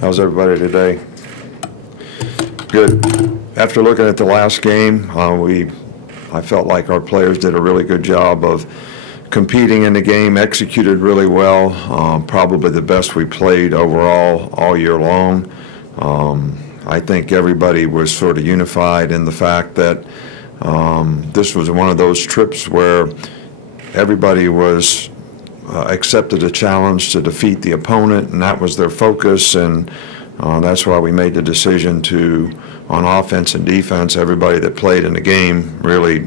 How's everybody today? Good. After looking at the last game, I felt like our players did a really good job of competing in the game, executed really well, probably the best we played overall all year long. I think everybody was sort of unified in the fact that this was one of those trips where everybody was accepted a challenge to defeat the opponent, and that was their focus, and that's why we made the decision to, on offense and defense, everybody that played in the game really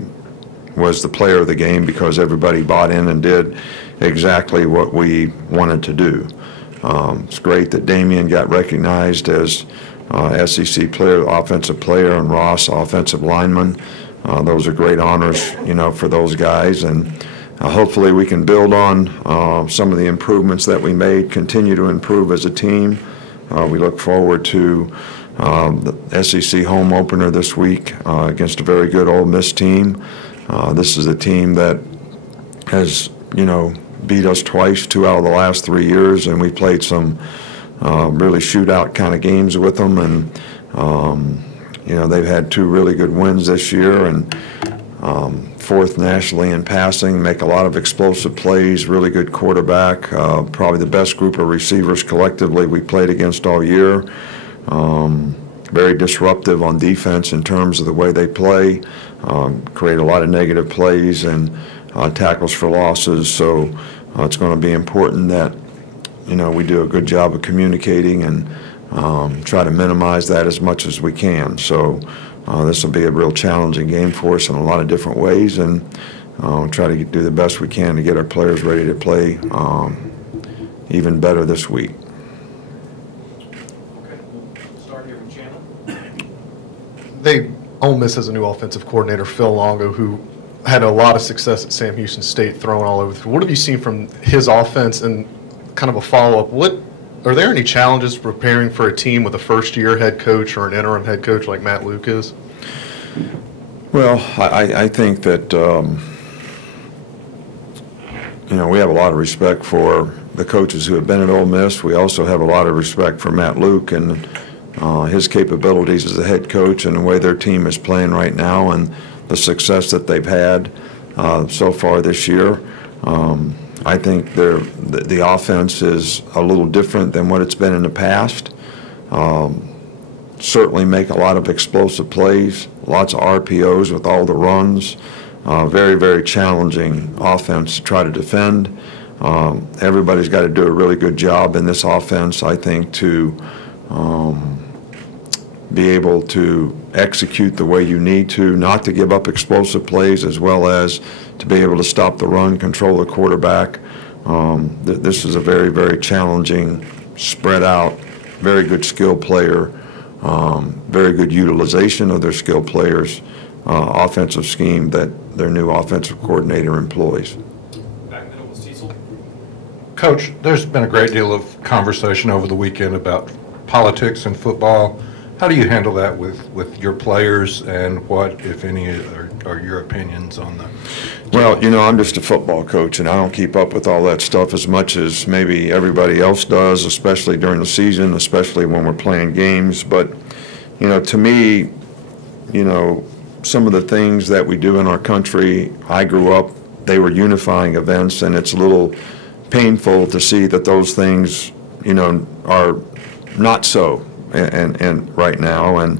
was the player of the game because everybody bought in and did exactly what we wanted to do. It's great that Damian got recognized as SEC player, offensive player, and Ross, offensive lineman. Those are great honors, you know, for those guys, and hopefully we can build on some of the improvements that we made, continue to improve as a team. We look forward to the SEC home opener this week against a very good Ole Miss team. This is a team that has, you know, beat us twice, 2 out of the last 3 years, and we played some really shootout kind of games with them, and you know, they've had 2 really good wins this year, and 4th nationally in passing, make a lot of explosive plays, really good quarterback, probably the best group of receivers collectively we played against all year. Very disruptive on defense in terms of the way they play, create a lot of negative plays and tackles for losses. So it's going to be important that, you know, we do a good job of communicating and try to minimize that as much as we can. So this will be a real challenging game for us in a lot of different ways, and try to do the best we can to get our players ready to play even better this week. Okay, we'll start here with Chandler. Ole Miss has a new offensive coordinator, Phil Longo, who had a lot of success at Sam Houston State, throwing all over. What have you seen from his offense, and kind of a follow-up? Are there any challenges preparing for a team with a first-year head coach or an interim head coach like Matt Luke is? Well, I think that you know, we have a lot of respect for the coaches who have been at Ole Miss. We also have a lot of respect for Matt Luke and his capabilities as a head coach and the way their team is playing right now and the success that they've had so far this year. I think the offense is a little different than what it's been in the past. Certainly make a lot of explosive plays, lots of RPOs with all the runs. Very, very challenging offense to try to defend. Everybody's got to do a really good job in this offense, I think, to be able to execute the way you need to, not to give up explosive plays, as well as to be able to stop the run, control the quarterback. This is a very, very challenging, spread out, very good skill player, very good utilization of their skill players, offensive scheme that their new offensive coordinator employs. Back middle with Cecil. Coach, there's been a great deal of conversation over the weekend about politics and football. How do you handle that with your players, and what, if any, are your opinions on that? Well, you know, I'm just a football coach, and I don't keep up with all that stuff as much as maybe everybody else does, especially during the season, especially when we're playing games. But, you know, to me, you know, some of the things that we do in our country, I grew up, they were unifying events, and it's a little painful to see that those things, you know, are not so. And right now,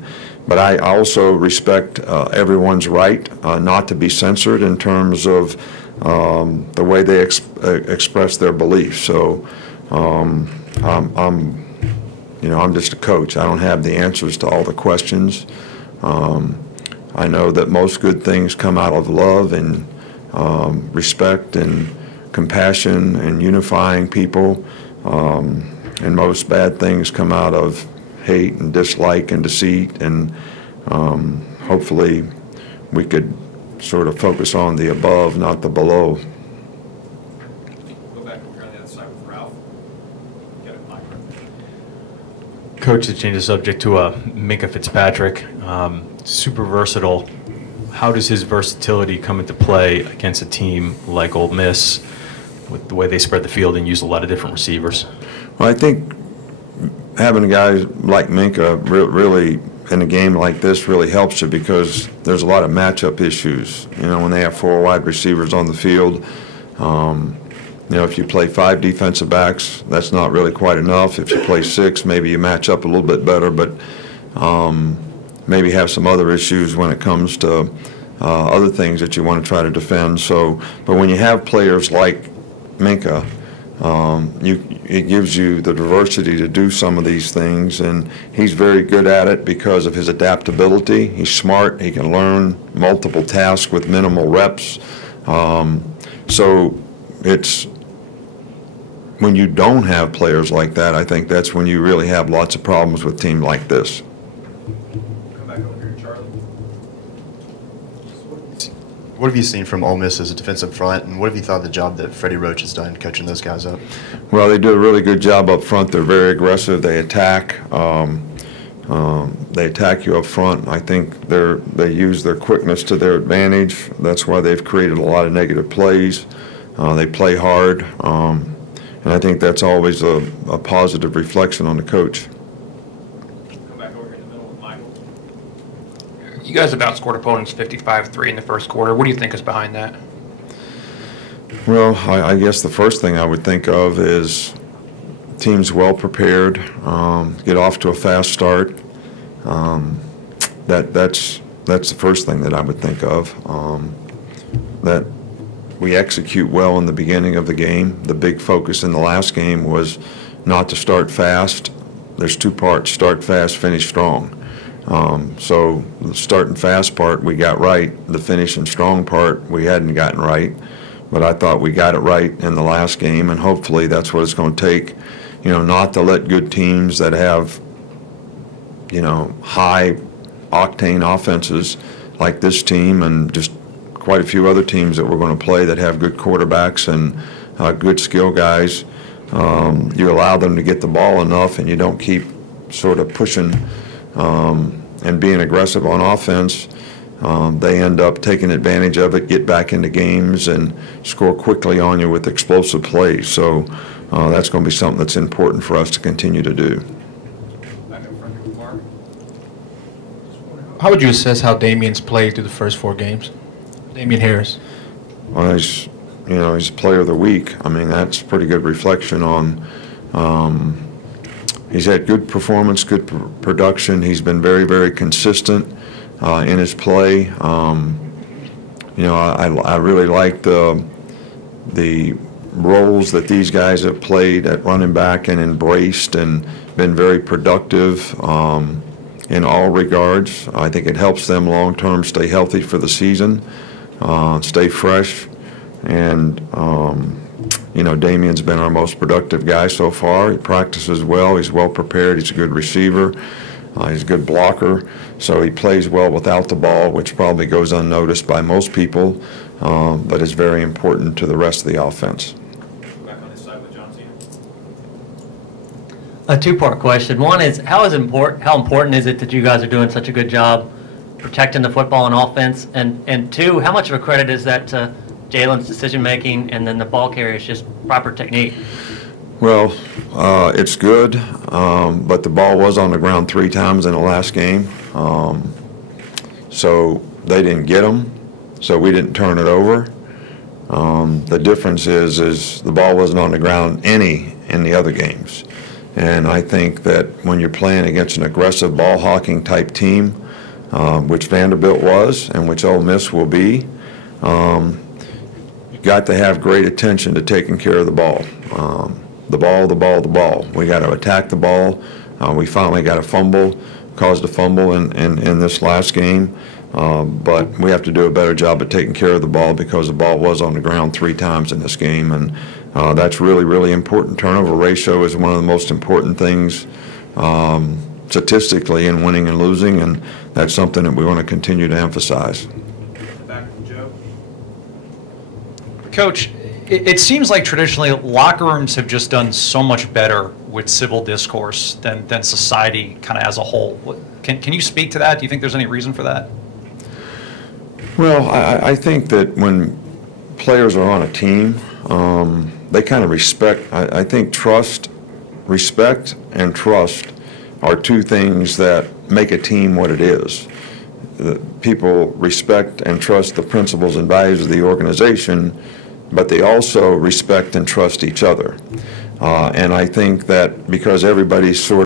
but I also respect everyone's right not to be censored in terms of the way they express their beliefs. So you know, I'm just a coach. I don't have the answers to all the questions. I know that most good things come out of love and respect and compassion and unifying people, and most bad things come out of hate and dislike and deceit, and hopefully we could sort of focus on the above, not the below. Go back over on the other side with Ralph. Got a mic. Coach, to change the subject to Minkah Fitzpatrick, super versatile. How does his versatility come into play against a team like Ole Miss, with the way they spread the field and use a lot of different receivers? Well, I think having a guy like Minka really in a game like this really helps you because there's a lot of matchup issues. You know, when they have 4 wide receivers on the field, you know, if you play 5 defensive backs, that's not really quite enough. If you play 6, maybe you match up a little bit better, but maybe have some other issues when it comes to other things that you want to try to defend. So, but when you have players like Minka, it gives you the diversity to do some of these things, and he's very good at it because of his adaptability. He's smart. He can learn multiple tasks with minimal reps. So it's when you don't have players like that, I think that's when you really have lots of problems with teams like this. Come back over here, Charlie. What have you seen from Ole Miss as a defensive front, and what have you thought of the job that Freddie Roach has done coaching those guys up? Well, they do a really good job up front. They're very aggressive. They attack. They attack you up front. I think they use their quickness to their advantage. That's why they've created a lot of negative plays. They play hard, and I think that's always a positive reflection on the coach. Come back over here in the middle with Michael. You guys have outscored opponents 55-3 in the first quarter. What do you think is behind that? Well, I guess the first thing I would think of is teams well prepared, get off to a fast start. That's the first thing that I would think of. That we execute well in the beginning of the game. The big focus in the last game was not to start fast. There's 2 parts: start fast, finish strong. So the starting fast part we got right. The finishing strong part we hadn't gotten right. But I thought we got it right in the last game, and hopefully that's what it's going to take. You know, not to let good teams that have, you know, high octane offenses like this team and just quite a few other teams that we're going to play that have good quarterbacks and good skill guys. You allow them to get the ball enough, and you don't keep sort of pushing and being aggressive on offense. They end up taking advantage of it, get back into games, and score quickly on you with explosive plays. So that's going to be something that's important for us to continue to do. Back up front here with Mark. How would you assess how Damian's played through the first 4 games? Damian Harris. Well, he's a player of the week. I mean, that's a pretty good reflection on. He's had good performance, good production. He's been very, very consistent in his play. You know, I really like the roles that these guys have played at running back and embraced and been very productive in all regards. I think it helps them long-term stay healthy for the season, stay fresh. And, you know, Damian's been our most productive guy so far. He practices well. He's well prepared. He's a good receiver. He's a good blocker. So he plays well without the ball, which probably goes unnoticed by most people, but is very important to the rest of the offense. Back on this side with John Cena. A 2-part question. One is how important is it that you guys are doing such a good job protecting the football on offense? And 2, how much of a credit is that to Jalen's decision making and then the ball carrier's just proper technique? Well, it's good, but the ball was on the ground 3 times in the last game. So they didn't get them, so we didn't turn it over. The difference is the ball wasn't on the ground any in the other games. And I think that when you're playing against an aggressive ball hawking type team, which Vanderbilt was and which Ole Miss will be, you've got to have great attention to taking care of the ball. The ball. We got to attack the ball. We finally got a fumble, caused a fumble in this last game. But we have to do a better job of taking care of the ball because the ball was on the ground 3 times in this game. And that's really, really important. Turnover ratio is one of the most important things statistically in winning and losing, and that's something that we want to continue to emphasize. Back with Joe. Coach, it seems like traditionally locker rooms have just done so much better with civil discourse than society kind of as a whole. Can you speak to that? Do you think there's any reason for that? Well, I think that when players are on a team, they kind of respect, I think trust, respect, and trust are two things that make a team what it is. The people respect and trust the principles and values of the organization, but they also respect and trust each other. And I think that because everybody's sort